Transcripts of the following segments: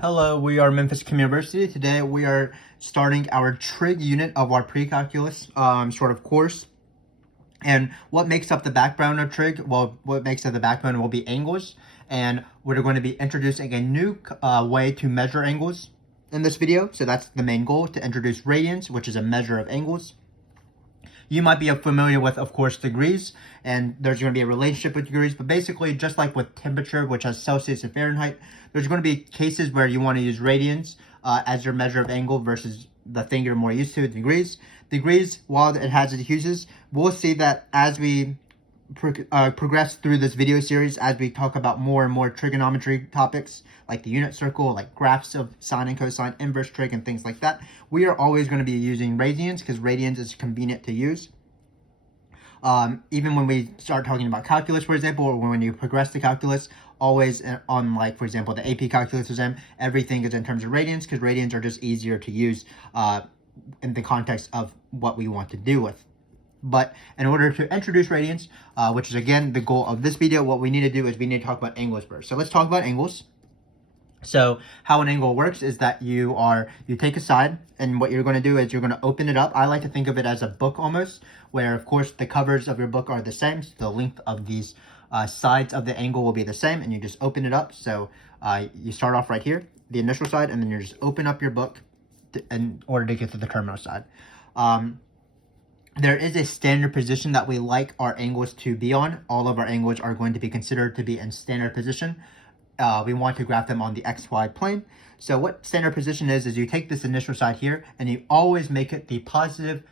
Hello, we are Memphis Community University. Today we are starting our trig unit of our pre-calculus sort of course. And what makes up the backbone of trig? Well, what makes up the backbone will be angles. And we're going to be introducing a new way to measure angles in this video. So that's the main goal, to introduce radians, which is a measure of angles. You might be familiar with, of course, degrees, and there's going to be a relationship with degrees, but basically just like with temperature, which has Celsius and Fahrenheit, there's going to be cases where you want to use radians as your measure of angle versus the thing you're more used to, degrees. Degrees, while it has its uses, we'll see that as we progress through this video series, as we talk about more and more trigonometry topics like the unit circle, like graphs of sine and cosine, inverse trig, and things like that, we are always going to be using radians because radians is convenient to use. Even when we start talking about calculus, for example, or when you progress to calculus, always on, like, for example, the AP calculus exam, everything is in terms of radians because radians are just easier to use in the context of what we want to do with. But in order to introduce radians, which is again the goal of this video, what we need to do is we need to talk about angles first. So let's talk about angles. So how an angle works is that you take a side, and what you're going to do is you're going to open it up. I like to think of it as a book almost, where of course the covers of your book are the same. So the length of these sides of the angle will be the same, and you just open it up. So you start off right here, the initial side, and then you just open up your book in order to get to the terminal side. There is a standard position that we like our angles to be on. All of our angles are going to be considered to be in standard position. We want to graph them on the XY plane. So what standard position is you take this initial side here and you always make it the positive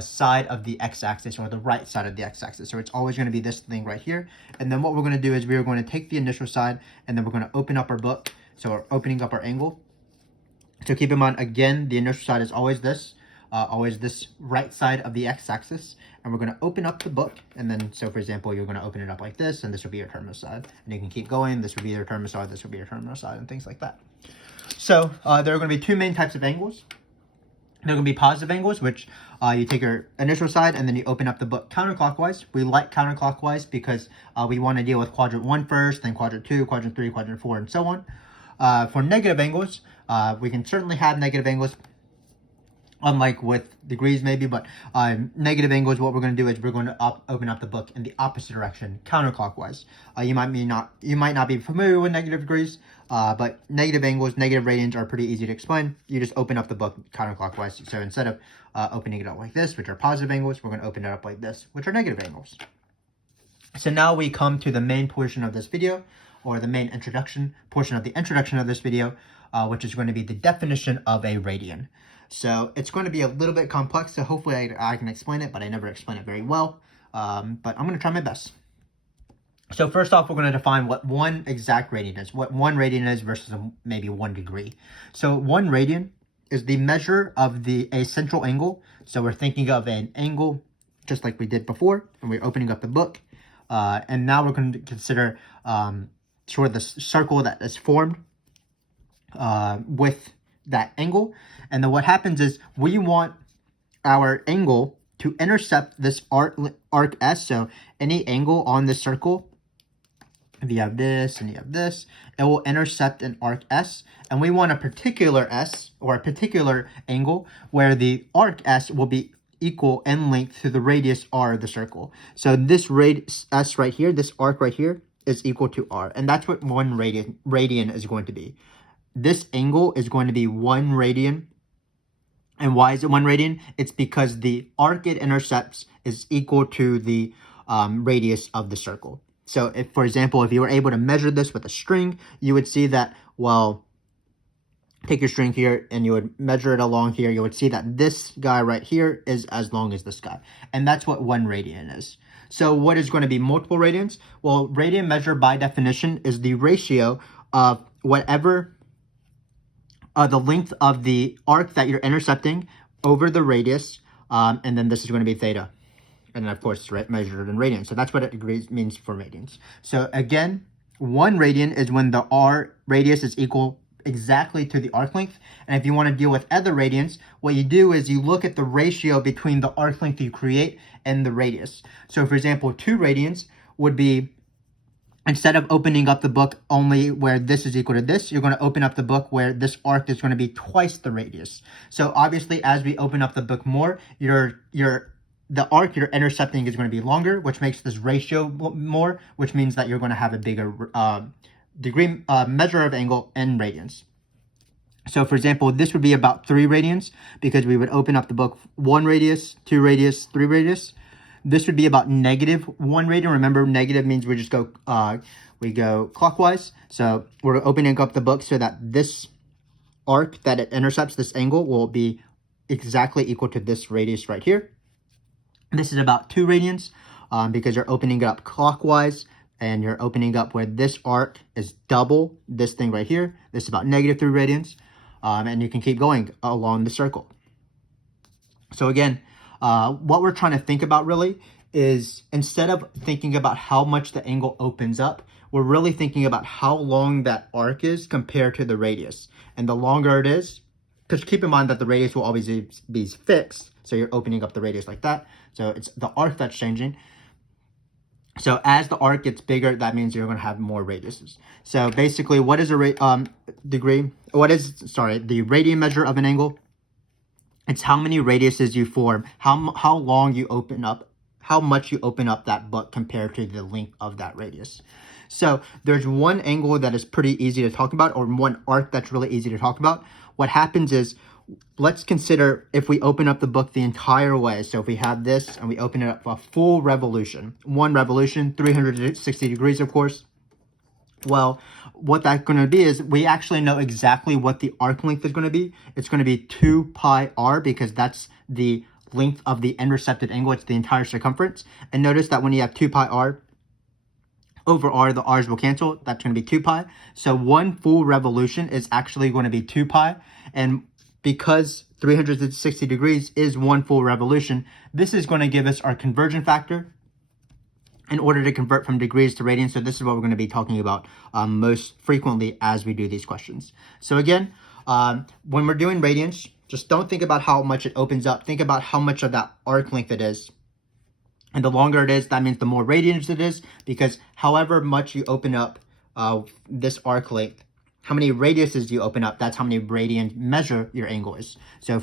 side of the x-axis, or the right side of the x-axis. So it's always going to be this thing right here. And then what we're going to do is we're going to take the initial side and then we're going to open up our book. So we're opening up our angle. So keep in mind, again, the initial side is always this right side of the x-axis, and we're going to open up the book. And then, so for example, you're going to open it up like this, and this will be your terminal side, and you can keep going. This will be your terminal side, this will be your terminal side, and things like that. So there are going to be two main types of angles. There are going to be positive angles, which you take your initial side and then you open up the book counterclockwise. We like counterclockwise because we want to deal with quadrant 1 first, then quadrant 2, quadrant 3, quadrant 4, and so on. For negative angles, we can certainly have negative angles, unlike with degrees maybe, but negative angles, what we're going to do is we're going to open up the book in the opposite direction, counterclockwise. You might not be familiar with negative degrees, but negative angles, negative radians are pretty easy to explain. You just open up the book counterclockwise. So instead of opening it up like this, which are positive angles, we're going to open it up like this, which are negative angles. So now we come to the main portion of this video, or the main introduction portion of the introduction of this video, which is going to be the definition of a radian. So it's going to be a little bit complex, so hopefully I can explain it, but I never explain it very well. But I'm going to try my best. So first off, we're going to define what one exact radian is, what one radian is versus maybe 1 degree. So 1 radian is the measure of a central angle. So we're thinking of an angle just like we did before, and we're opening up the book. And now we're going to consider sort of the circle that is formed with that angle. And then what happens is we want our angle to intercept this arc S. So any angle on the circle, if you have this and you have this, it will intercept an arc S. And we want a particular S, or a particular angle, where the arc S will be equal in length to the radius R of the circle. So this radius S right here, this arc right here, is equal to R. And that's what 1 radian is going to be. This angle is going to be 1 radian. And why is it 1 radian? It's because the arc it intercepts is equal to the radius of the circle. So if, for example, if you were able to measure this with a string, you would see that, well, take your string here and you would measure it along here. You would see that this guy right here is as long as this guy. And that's what 1 radian is. So what is going to be multiple radians? Well, radian measure by definition is the ratio of whatever the length of the arc that you're intercepting over the radius, and then this is going to be theta. And then, of course, it's measured in radians. So that's what it means for radians. So again, 1 radian is when the R radius is equal exactly to the arc length. And if you want to deal with other radians, what you do is you look at the ratio between the arc length you create and the radius. So for example, 2 radians would be instead of opening up the book only where this is equal to this, you're going to open up the book where this arc is going to be twice the radius. So obviously, as we open up the book more, the arc you're intercepting is going to be longer, which makes this ratio more, which means that you're going to have a bigger degree measure of angle in radians. So for example, this would be about 3 radians because we would open up the book 1 radius, 2 radius, 3 radius. This would be about -1 radian. Remember, negative means we just go clockwise. So we're opening up the book so that this arc that it intercepts, this angle, will be exactly equal to this radius right here. This is about 2 radians because you're opening it up clockwise and you're opening up where this arc is double this thing right here. This is about -3 radians. And you can keep going along the circle. So again, what we're trying to think about really is, instead of thinking about how much the angle opens up, we're really thinking about how long that arc is compared to the radius. And the longer it is, because keep in mind that the radius will always be fixed, so you're opening up the radius like that. So it's the arc that's changing. So as the arc gets bigger, that means you're going to have more radiuses. So basically, what is a degree? What is, sorry, the radian measure of an angle? It's how many radiuses you form, how long you open up, how much you open up that book compared to the length of that radius. So there's one angle that is pretty easy to talk about, or one arc that's really easy to talk about. What happens is, let's consider if we open up the book the entire way. So if we have this and we open it up a full revolution, 1 revolution, 360 degrees, of course. Well, what that's going to be is, we actually know exactly what the arc length is going to be. It's going to be 2 pi r, because that's the length of the intercepted angle. It's the entire circumference. And notice that when you have 2 pi r over r, the r's will cancel. That's going to be 2 pi. So 1 full revolution is actually going to be 2 pi. And because 360 degrees is 1 full revolution, this is going to give us our conversion factor in order to convert from degrees to radians. So this is what we're going to be talking about most frequently as we do these questions. So again, when we're doing radians, just don't think about how much it opens up. Think about how much of that arc length it is. And the longer it is, that means the more radians it is, because however much you open up this arc length, how many radiuses you open up, that's how many radians measure your angle is. So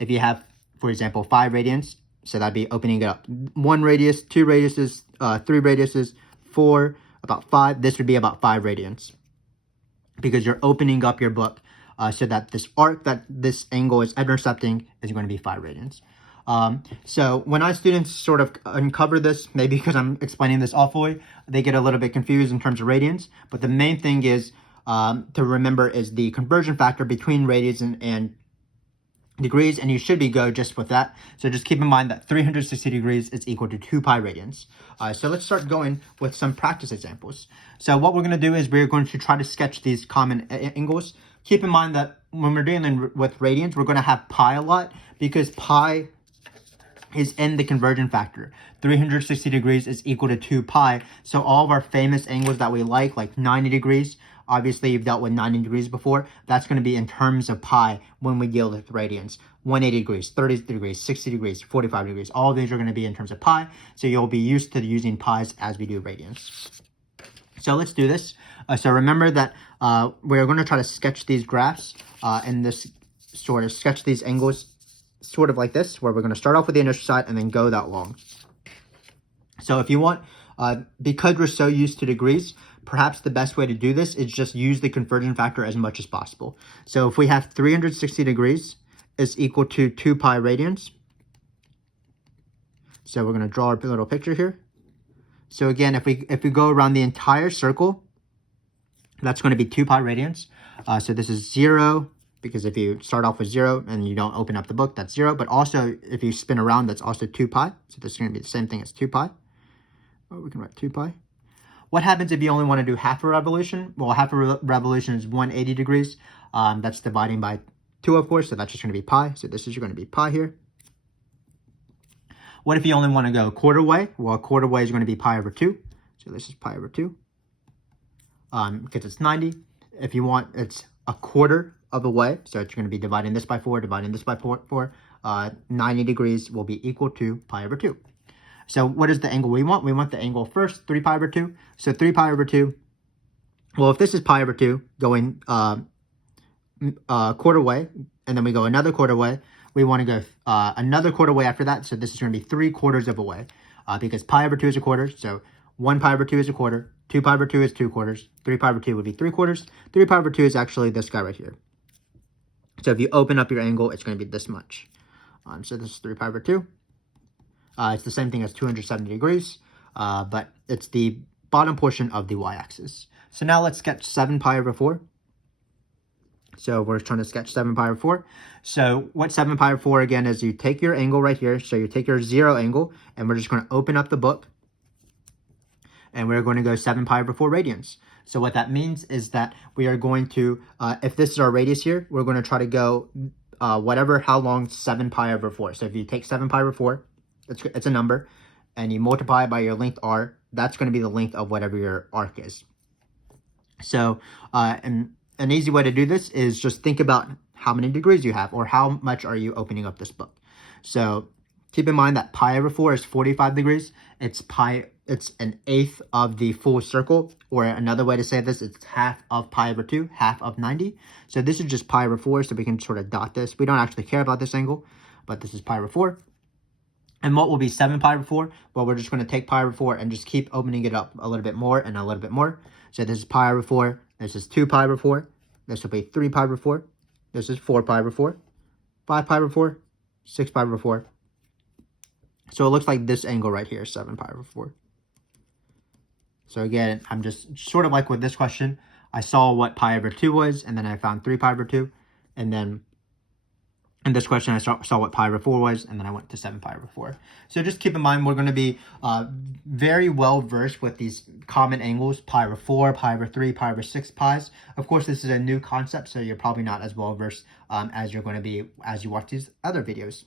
if you have, for example, 5 radians, so that'd be opening it up 1 radius, 2 radiuses, 3 radiuses, 4, about 5. This would be about 5 radians, because you're opening up your book so that this arc that this angle is intercepting is going to be 5 radians. So when our students sort of uncover this, maybe because I'm explaining this awfully, they get a little bit confused in terms of radians. But the main thing is to remember is the conversion factor between radians and degrees, and you should be go just with that. So just keep in mind that 360 degrees is equal to 2 pi radians. So let's start going with some practice examples. So what we're going to do is we're going to try to sketch these common angles. Keep in mind that when we're dealing with radians, we're going to have pi a lot, because pi is in the conversion factor. 360 degrees is equal to 2 pi. So all of our famous angles that we like 90 degrees, obviously you've dealt with 90 degrees before, that's going to be in terms of pi when we deal with radians. 180 degrees, 30 degrees, 60 degrees, 45 degrees, all of these are going to be in terms of pi. So you'll be used to using pi's as we do radians. So let's do this. So remember that we're going to try to sketch these graphs and this sort of sketch these angles sort of like this, where we're going to start off with the initial side and then go that long. So if you want, because we're so used to degrees, perhaps the best way to do this is just use the conversion factor as much as possible. So if we have 360 degrees is equal to 2 pi radians. So we're going to draw our little picture here. So again, if we go around the entire circle, that's going to be 2 pi radians. So this is 0, because if you start off with 0 and you don't open up the book, that's 0. But also, if you spin around, that's also 2 pi. So this is going to be the same thing as 2 pi. Oh, we can write 2 pi. What happens if you only want to do half a revolution? Well, half a revolution is 180 degrees. That's dividing by 2, of course, so that's just going to be pi. So this is going to be pi here. What if you only want to go a quarter way? Well, a quarter way is going to be pi over 2. So this is pi over 2. Because it's 90. If you want, it's a quarter of a way. So it's going to be dividing this by 4, dividing this by 4. 90 degrees will be equal to pi over 2. So what is the angle we want? We want the angle first, 3 pi over 2. So 3 pi over 2, well, if this is pi over 2 going quarter way, and then we go another quarter way, we want to go another quarter way after that. So this is going to be 3/4 of a way because pi over 2 is a quarter. So 1 pi over 2 is a quarter. 2 pi over 2 is 2/4. 3 pi over 2 would be 3/4. 3 pi over 2 is actually this guy right here. So if you open up your angle, it's going to be this much. So this is 3 pi over 2. It's the same thing as 270 degrees, but it's the bottom portion of the y-axis. So now let's sketch 7 pi over 4. So we're trying to sketch 7 pi over 4. So what 7 pi over 4 again is you take your angle right here. So you take your 0 angle, and we're just going to open up the book. And we're going to go 7 pi over 4 radians. So what that means is that we are going to, if this is our radius here, we're going to try to go how long 7 pi over 4. So if you take 7 pi over 4, it's a number, and you multiply it by your length r, that's going to be the length of whatever your arc is. So, an easy way to do this is just think about how many degrees you have, or how much are you opening up this book. So keep in mind that pi over 4 is 45 degrees. It's an eighth of the full circle, or another way to say this, it's half of pi over 2, half of 90. So this is just pi over 4, so we can sort of dot this. We don't actually care about this angle, but this is pi over 4. And what will be 7 pi over 4? Well, we're just going to take pi over 4 and just keep opening it up a little bit more and a little bit more. So this is pi over 4. This is 2 pi over 4. This will be 3 pi over 4. This is 4 pi over 4. 5 pi over 4. 6 pi over 4. So it looks like this angle right here, 7 pi over 4. So again, I'm just sort of like with this question. I saw what pi over 2 was, and then I found 3 pi over 2. And then in this question, I saw what pi over 4 was, and then I went to 7 pi over 4. So just keep in mind, we're going to be very well versed with these common angles, pi over 4, pi over 3, pi over 6 pi's. Of course, this is a new concept, so you're probably not as well versed as you're going to be as you watch these other videos.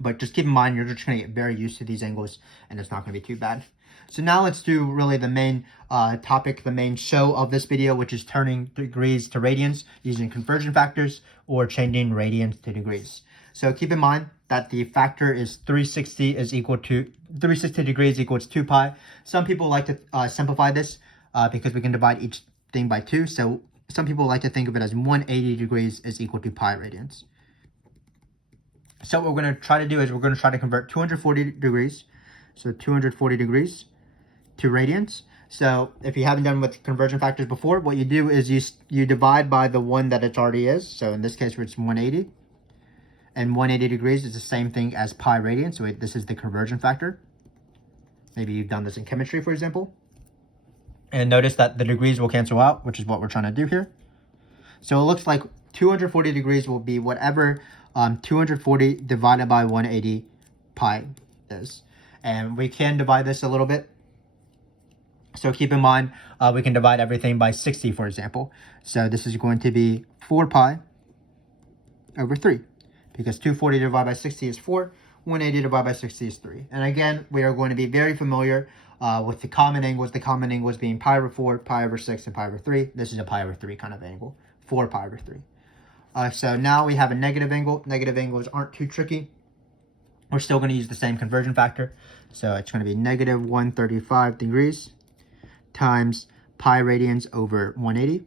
But just keep in mind, you're just going to get very used to these angles, and it's not going to be too bad. So now let's do really the main topic, the main show of this video, which is turning degrees to radians using conversion factors or changing radians to degrees. So keep in mind that the factor is 360 degrees equals 2 pi. Some people like to simplify this because we can divide each thing by 2. So some people like to think of it as 180 degrees is equal to pi radians. So what we're going to try to do is we're going to try to convert 240 degrees, so 240 degrees to radians. So if you haven't done with conversion factors before, what you do is you divide by the one that it already is. So in this case, it's 180. And 180 degrees is the same thing as pi radians. So this is the conversion factor. Maybe you've done this in chemistry, for example. And notice that the degrees will cancel out, which is what we're trying to do here. So it looks like 240 degrees will be whatever 240 divided by 180 pi is. And we can divide this a little bit. So keep in mind, we can divide everything by 60, for example. So this is going to be 4 pi over 3. Because 240 divided by 60 is 4. 180 divided by 60 is 3. And again, we are going to be very familiar with the common angles. The common angles being pi over 4, pi over 6, and pi over 3. This is a pi over 3 kind of angle. 4 pi over 3. So now we have a negative angle. Negative angles aren't too tricky. We're still going to use the same conversion factor. So it's going to be negative 135 degrees times pi radians over 180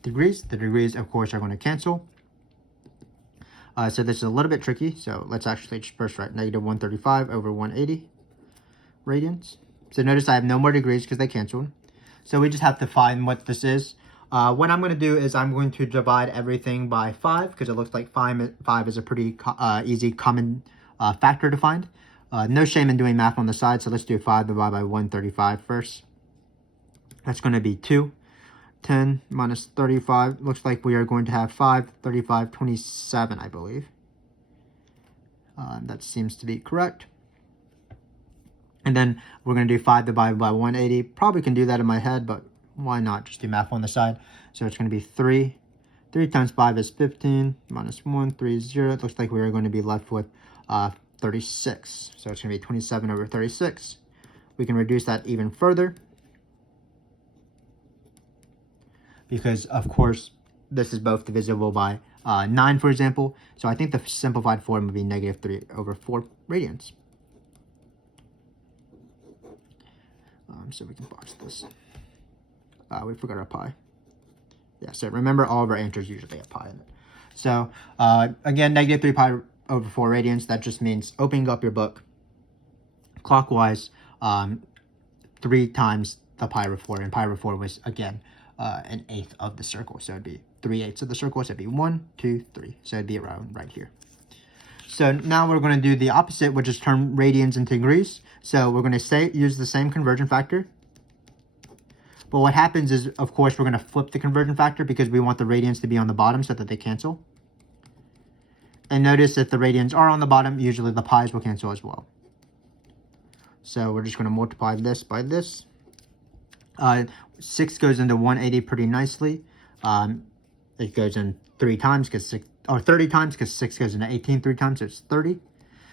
degrees. The degrees, of course, are going to cancel. So this is a little bit tricky. So let's actually first write negative 135 over 180 radians. So notice I have no more degrees because they canceled. So we just have to find what this is. What I'm going to do is I'm going to divide everything by 5 because it looks like 5 is a pretty easy common factor to find. No shame in doing math on the side, so let's do 5 divided by 135 first. That's going to be 2. 10 minus 35. Looks like we are going to have 5, 35, 27, I believe. That seems to be correct. And then we're going to do 5 divided by 180. Probably can do that in my head, but why not? Just do math on the side. So it's going to be 3. 3 times 5 is 15. Minus 1, 3 is 0. It looks like we are going to be left with 36. So it's going to be 27 over 36. We can reduce that even further. Because, of course, this is both divisible by 9, for example. So I think the simplified form would be negative 3 over 4 radians. So we can box this. We forgot our pi. Yeah, so remember all of our answers usually have pi in it. So again, negative 3 pi over 4 radians, that just means opening up your book clockwise 3 times the pi over 4, and pi over 4 was, again, an eighth of the circle. So it'd be 3/8 of the circle, so it'd be 1, 2, 3. So it'd be around right here. So now we're going to do the opposite, which is turn radians into degrees. So we're going to use the same conversion factor. But what happens is, of course, we're going to flip the conversion factor because we want the radians to be on the bottom so that they cancel. And notice if the radians are on the bottom, usually the pi's will cancel as well. So we're just going to multiply this by this. 6 goes into 180 pretty nicely. It goes in 3 times because 6, or 30 times because 6 goes into 18 3 times, so it's 30.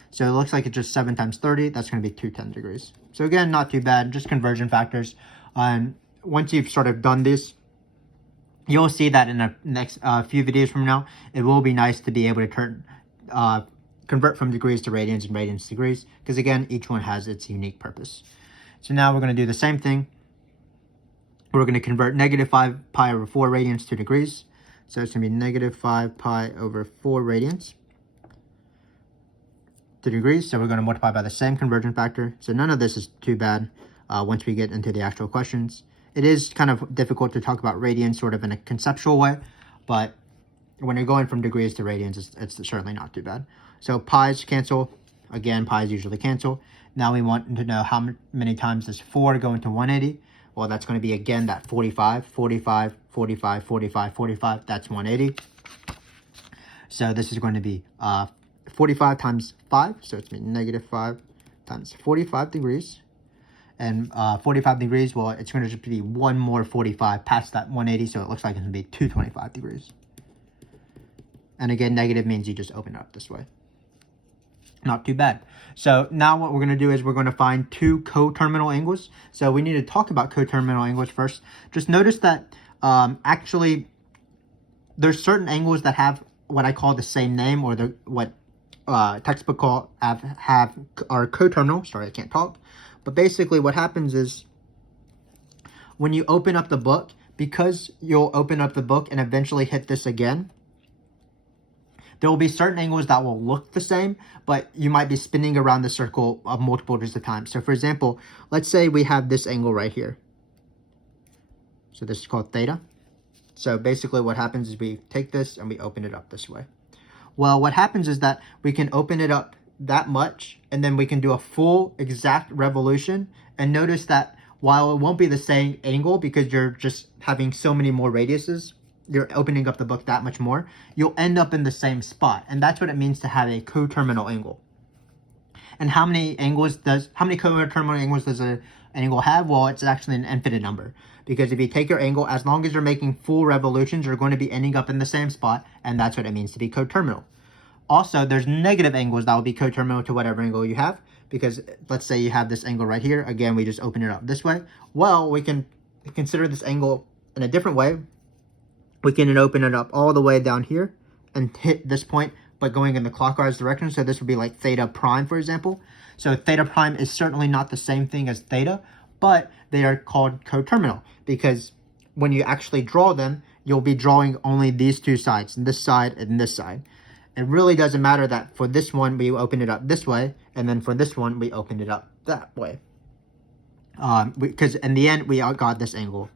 So it looks like it's just 7 times 30. That's going to be 210 degrees. So again, not too bad, just conversion factors. Once you've sort of done this, you'll see that in the next few videos from now, it will be nice to be able to convert from degrees to radians and radians to degrees, because again, each one has its unique purpose. So now we're going to do the same thing. We're going to convert negative 5 pi over 4 radians to degrees. So it's going to be negative 5 pi over 4 radians to degrees. So we're going to multiply by the same conversion factor. So none of this is too bad once we get into the actual questions. It is kind of difficult to talk about radians sort of in a conceptual way, but when you're going from degrees to radians, it's certainly not too bad. So pi's cancel. Again, pi's usually cancel. Now we want to know how many times does 4 go into 180. Well, that's going to be, again, that 45, 45, 45, 45, 45. That's 180. So this is going to be 45 times 5. So it's going to be negative 5 times 45 degrees. And 45 degrees, well, it's going to just be one more 45 past that 180. So it looks like it's going to be 225 degrees. And again, negative means you just open it up this way. Not too bad. So now what we're going to do is we're going to find 2 coterminal angles. So we need to talk about coterminal angles first. Just notice that actually there's certain angles that have what I call the same name, or what textbook are coterminal. Sorry, I can't talk. But basically what happens is when you open up the book, because you'll open up the book and eventually hit this again, there will be certain angles that will look the same, but you might be spinning around the circle of multiple degrees of time. So for example, let's say we have this angle right here. So this is called theta. So basically what happens is we take this and we open it up this way. Well, what happens is that we can open it up that much, and then we can do a full exact revolution. And notice that while it won't be the same angle because you're just having so many more radiuses, you're opening up the book that much more, you'll end up in the same spot. And that's what it means to have a coterminal angle. And how many coterminal angles does an angle have? Well, it's actually an infinite number. Because if you take your angle, as long as you're making full revolutions, you're going to be ending up in the same spot. And that's what it means to be coterminal. Also, there's negative angles that will be coterminal to whatever angle you have. Because let's say you have this angle right here. Again, we just open it up this way. Well, we can consider this angle in a different way. We can open it up all the way down here and hit this point, but going in the clockwise direction. So this would be like theta prime, for example. So theta prime is certainly not the same thing as theta, but they are called coterminal because when you actually draw them, you'll be drawing only these 2 sides, this side and this side. It really doesn't matter that for this one, we open it up this way, and then for this one, we opened it up that way. Because in the end, we got this angle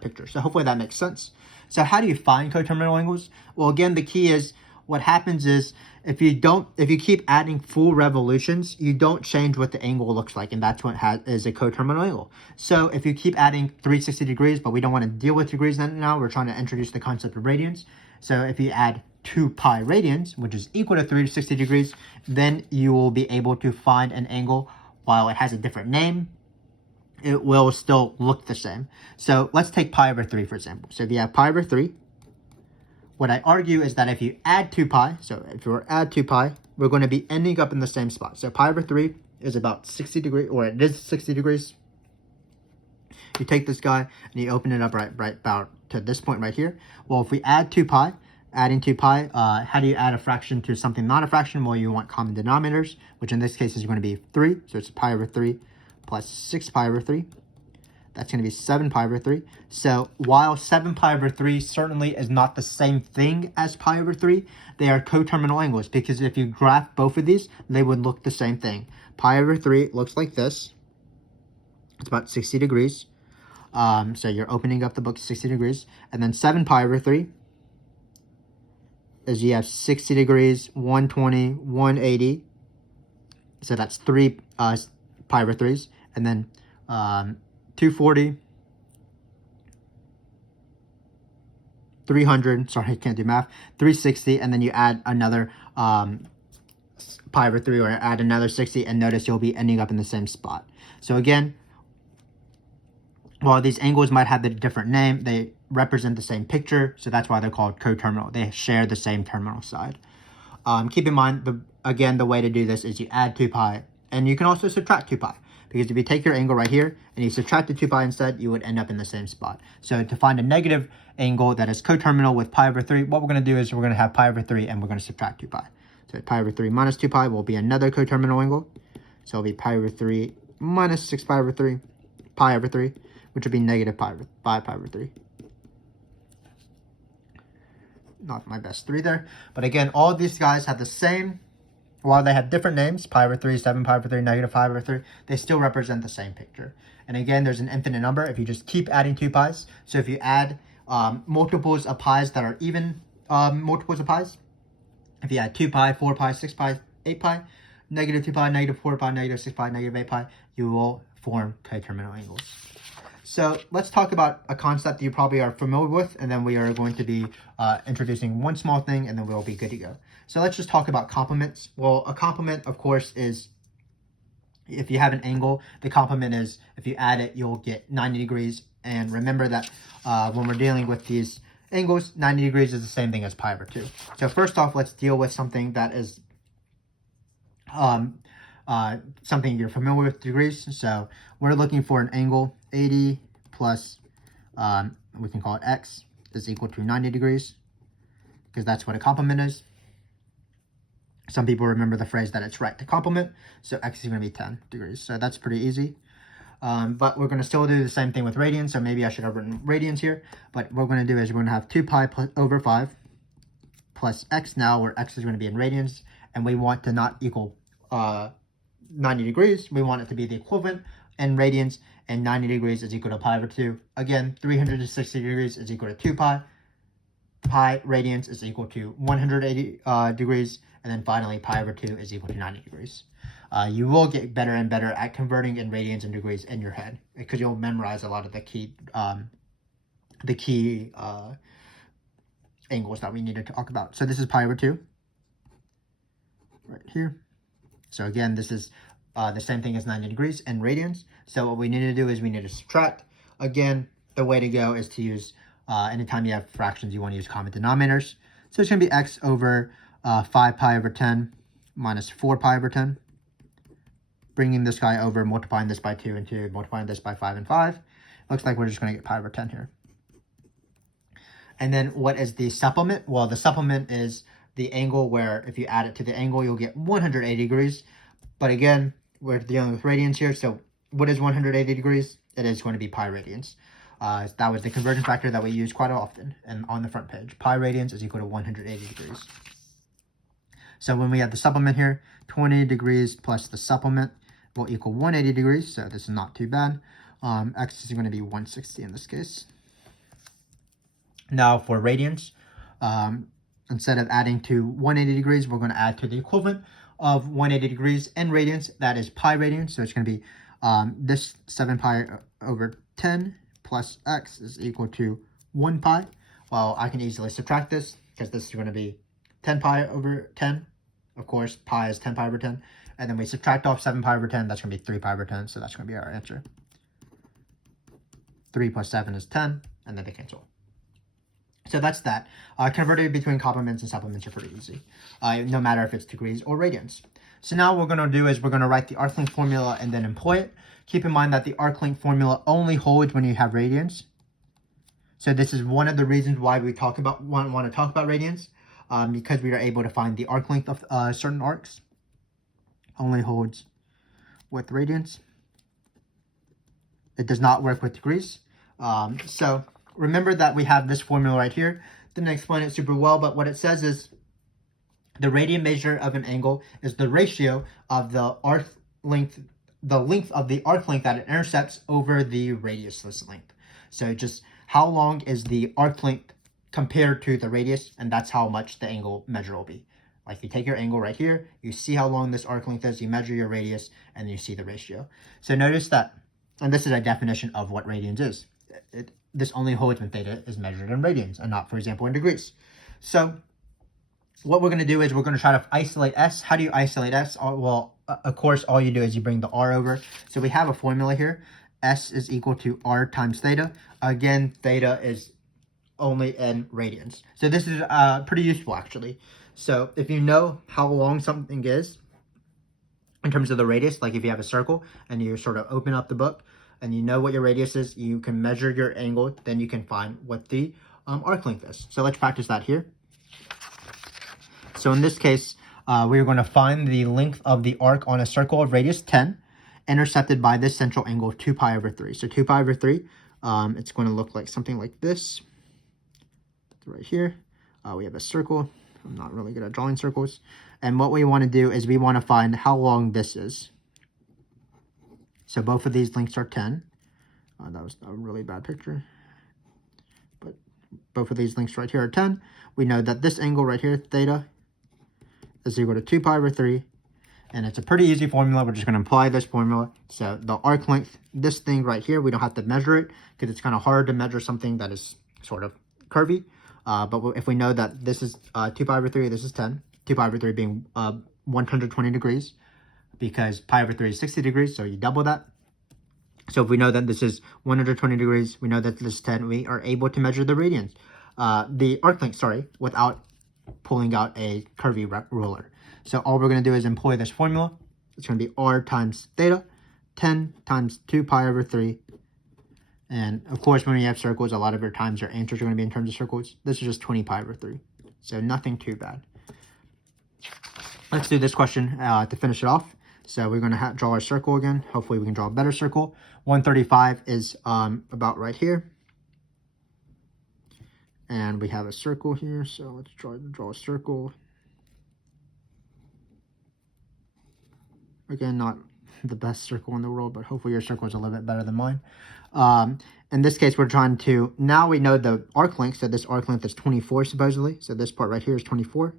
picture. So hopefully that makes sense. So how do you find coterminal angles? Well, again, the key is what happens is if you keep adding full revolutions, you don't change what the angle looks like, and that's what is a coterminal angle. So if you keep adding 360 degrees, but we don't want to deal with degrees now, we're trying to introduce the concept of radians. So if you add 2 pi radians, which is equal to 360 degrees, then you will be able to find an angle. While it has a different name, it will still look the same. So let's take pi over 3, for example. So if you have pi over 3, what I argue is that if you add 2 pi, so if you add 2 pi, we're going to be ending up in the same spot. So pi over 3 is about 60 degrees, or it is 60 degrees. You take this guy and you open it up right about to this point right here. Well, if we add 2 pi, adding 2 pi. How do you add a fraction to something not a fraction? Well, you want common denominators, which in this case is going to be 3. So it's pi over 3 plus 6 pi over 3. That's going to be 7 pi over 3. So while 7 pi over 3 certainly is not the same thing as pi over 3, they are coterminal angles, because if you graph both of these, they would look the same thing. Pi over 3 looks like this. It's about 60 degrees. So you're opening up the book 60 degrees. And then 7 pi over 3 is you have 60 degrees, 120, 180. So that's 3 pi over 3s. And then 240, 300, sorry, I can't do math, 360, and then you add another pi over 3, or add another 60, and notice you'll be ending up in the same spot. So again, while these angles might have a different name, they represent the same picture, so that's why they're called coterminal. They share the same terminal side. Keep in mind, again, the way to do this is you add 2 pi, and you can also subtract 2 pi. Because if you take your angle right here and you subtract the 2 pi instead, you would end up in the same spot. So to find a negative angle that is coterminal with pi over 3, what we're going to do is we're going to have pi over 3 and we're going to subtract 2 pi. So pi over 3 minus 2 pi will be another coterminal angle. So it'll be pi over 3 minus 6 pi over 3, pi over 3, which would be negative 5 pi over 3. Not my best 3 there. But again, all of these guys have the same. While they have different names, pi over 3, 7 pi over 3, negative 5 over 3, they still represent the same picture. And again, there's an infinite number if you just keep adding 2 pi's. So if you add multiples of pi's that are even multiples of pi's, if you add 2 pi, 4 pi, 6 pi, 8 pi, negative 2 pi, negative 4 pi, negative 6 pi, negative 8 pi, you will form coterminal angles. So let's talk about a concept that you probably are familiar with, and then we are going to be introducing one small thing, and then we'll be good to go. So let's just talk about complements. Well, a complement, of course, is if you have an angle, the complement is if you add it, you'll get 90 degrees. And remember that when we're dealing with these angles, 90 degrees is the same thing as pi over 2. So first off, let's deal with something that is something you're familiar with, degrees. So we're looking for an angle 80 plus, we can call it x, is equal to 90 degrees, because that's what a complement is. Some people remember the phrase that it's right to complement, so x is going to be 10 degrees. So that's pretty easy. But we're going to still do the same thing with radians, so maybe I should have written radians here. But what we're going to do is we're going to have 2 pi over 5 plus x now, where x is going to be in radians, and we want to not equal 90 degrees. We want it to be the equivalent in radians, and 90 degrees is equal to pi over 2. Again, 360 degrees is equal to 2 pi. Pi radians is equal to 180 degrees. And then finally, pi over 2 is equal to 90 degrees. You will get better and better at converting in radians and degrees in your head, because you'll memorize a lot of the key angles that we need to talk about. So this is pi over 2 right here. So again, this is the same thing as 90 degrees in radians. So what we need to do is we need to subtract. Again, the way to go is to use, anytime you have fractions, you want to use common denominators. So it's going to be x over 5 pi over 10 minus 4 pi over 10. Bringing this guy over, multiplying this by 2 and 2, multiplying this by 5 and 5. Looks like we're just going to get pi over 10 here. And then what is the supplement? Well, the supplement is the angle where if you add it to the angle, you'll get 180 degrees. But again, we're dealing with radians here. So what is 180 degrees? It is going to be pi radians. That was the conversion factor that we use quite often and on the front page. Pi radians is equal to 180 degrees. So when we have the supplement here, 20 degrees plus the supplement will equal 180 degrees. So this is not too bad. X is going to be 160 in this case. Now for radians, instead of adding to 180 degrees, we're going to add to the equivalent of 180 degrees in radians. That is pi radians. So it's going to be this 7 pi over 10 plus x is equal to 1 pi. Well, I can easily subtract this, because this is going to be 10 pi over 10. Of course, pi is 10 pi over 10. And then we subtract off 7 pi over 10. That's going to be 3 pi over 10. So that's going to be our answer. 3 plus 7 is 10. And then they cancel. So that's that. Converting between complements and supplements are pretty easy, no matter if it's degrees or radians. So now what we're going to do is we're going to write the arc length formula and then employ it. Keep in mind that the arc length formula only holds when you have radians. So this is one of the reasons why we want to talk about radians, because we are able to find the arc length of certain arcs. Only holds with radians. It does not work with degrees. So remember that we have this formula right here. Didn't explain it super well, but what it says is the radian measure of an angle is the ratio of the arc length, the length of the arc length that it intercepts over the radiusless length. So just how long is the arc length compared to the radius, and that's how much the angle measure will be. Like you take your angle right here, you see how long this arc length is, you measure your radius, and you see the ratio. So notice that, and this is a definition of what radians is. This only holds when theta is measured in radians and not, for example, in degrees. So what we're going to do is we're going to try to isolate S. How do you isolate S? Well, of course, all you do is you bring the R over. So we have a formula here. S is equal to R times theta. Again, theta is only in radians. So this is pretty useful, actually. So if you know how long something is in terms of the radius, like if you have a circle and you sort of open up the book and you know what your radius is, you can measure your angle, then you can find what the arc length is. So let's practice that here. So in this case, we're going to find the length of the arc on a circle of radius 10, intercepted by this central angle 2 pi over 3. So 2 pi over 3, it's going to look like something like this. Right here, we have a circle. I'm not really good at drawing circles. And what we want to do is we want to find how long this is. So both of these lengths are 10. That was a really bad picture. But both of these lengths right here are 10. We know that this angle right here, theta, is equal to 2 pi over 3. And it's a pretty easy formula. We're just going to apply this formula. So the arc length, this thing right here, we don't have to measure it because it's kind of hard to measure something that is sort of curvy. But if we know that this is 2 pi over 3, this is 10. 2 pi over 3 being 120 degrees, because pi over 3 is 60 degrees, so you double that. So if we know that this is 120 degrees, we know that this is 10, we are able to measure the radians, the arc length, without pulling out a curvy ruler. So all we're going to do is employ this formula. It's going to be R times theta, 10 times 2 pi over 3. And of course, when you have circles, a lot of your times your answers are going to be in terms of circles. This is just 20 pi over 3. So nothing too bad. Let's do this question to finish it off. So we're going to draw our circle again. Hopefully we can draw a better circle. 135 is about right here. And we have a circle here. So let's draw a circle. Again, not the best circle in the world, but hopefully your circle is a little bit better than mine. In this case, we're trying to, now we know the arc length, so this arc length is 24 supposedly. So this part right here is 24.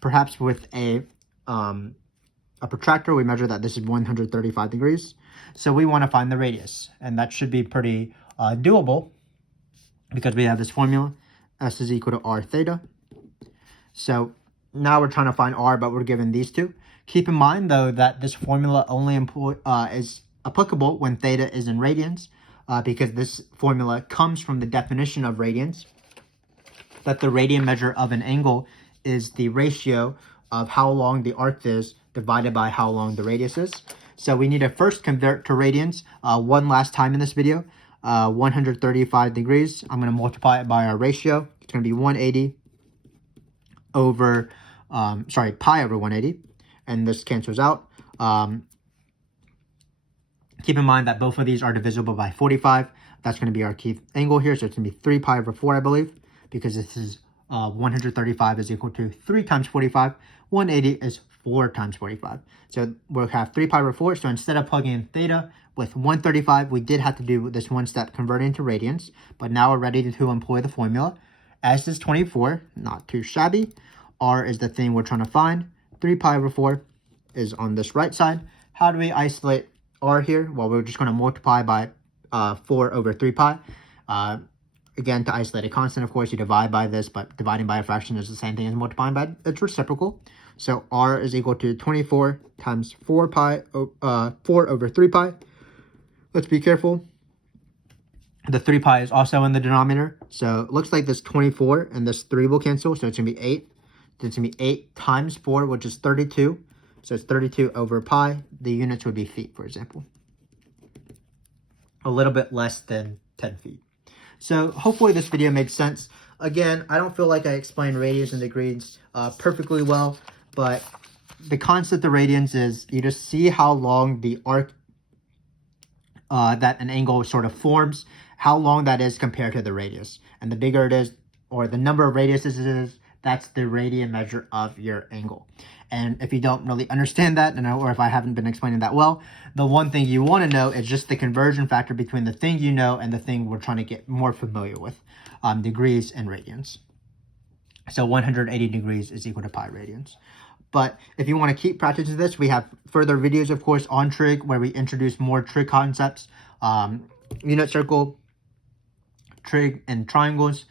Perhaps with a protractor, we measure that this is 135 degrees. So we want to find the radius, and that should be pretty doable because we have this formula. S is equal to R theta. So now we're trying to find R, but we're given these two. Keep in mind, though, that this formula only is applicable when theta is in radians, because this formula comes from the definition of radians, that the radian measure of an angle is the ratio of how long the arc is divided by how long the radius is. So we need to first convert to radians one last time in this video. 135 degrees, I'm going to multiply it by our ratio. It's going to be 180 over, pi over 180. And this cancels out. Keep in mind that both of these are divisible by 45. That's going to be our key angle here. So it's going to be 3 pi over 4, I believe, because this is 135 is equal to 3 times 45. 180 is 4 times 45. So we'll have 3 pi over 4. So instead of plugging in theta with 135, we did have to do this one step converting to radians. But now we're ready to employ the formula. S is 24, not too shabby. R is the thing we're trying to find. 3 pi over 4 is on this right side. How do we isolate R here? Well, we're just going to multiply by 4 over 3 pi. Again, to isolate a constant, of course, you divide by this, but dividing by a fraction is the same thing as multiplying by its reciprocal. So R is equal to 24 times 4 over 3 pi. Let's be careful. The 3 pi is also in the denominator. So it looks like this 24 and this 3 will cancel. So it's going to be 8. It's going to be 8 times 4, which is 32. So it's 32 over pi. The units would be feet, for example. A little bit less than 10 feet. So hopefully this video made sense. Again, I don't feel like I explained radians and degrees perfectly well, but the concept of radians is you just see how long the arc that an angle sort of forms, how long that is compared to the radius. And the bigger it is, or the number of radiuses it is, that's the radian measure of your angle. And if you don't really understand that, or if I haven't been explaining that well, the one thing you want to know is just the conversion factor between the thing you know and the thing we're trying to get more familiar with, degrees and radians. So 180 degrees is equal to pi radians. But if you want to keep practicing this, we have further videos, of course, on trig, where we introduce more trig concepts, unit circle, trig, and triangles,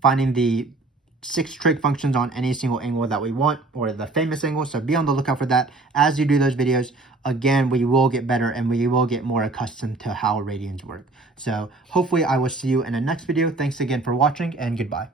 finding the 6 trig functions on any single angle that we want, or the famous angle. So be on the lookout for that. As you do those videos, again, we will get better and we will get more accustomed to how radians work. So hopefully I will see you in the next video. Thanks again for watching, and goodbye.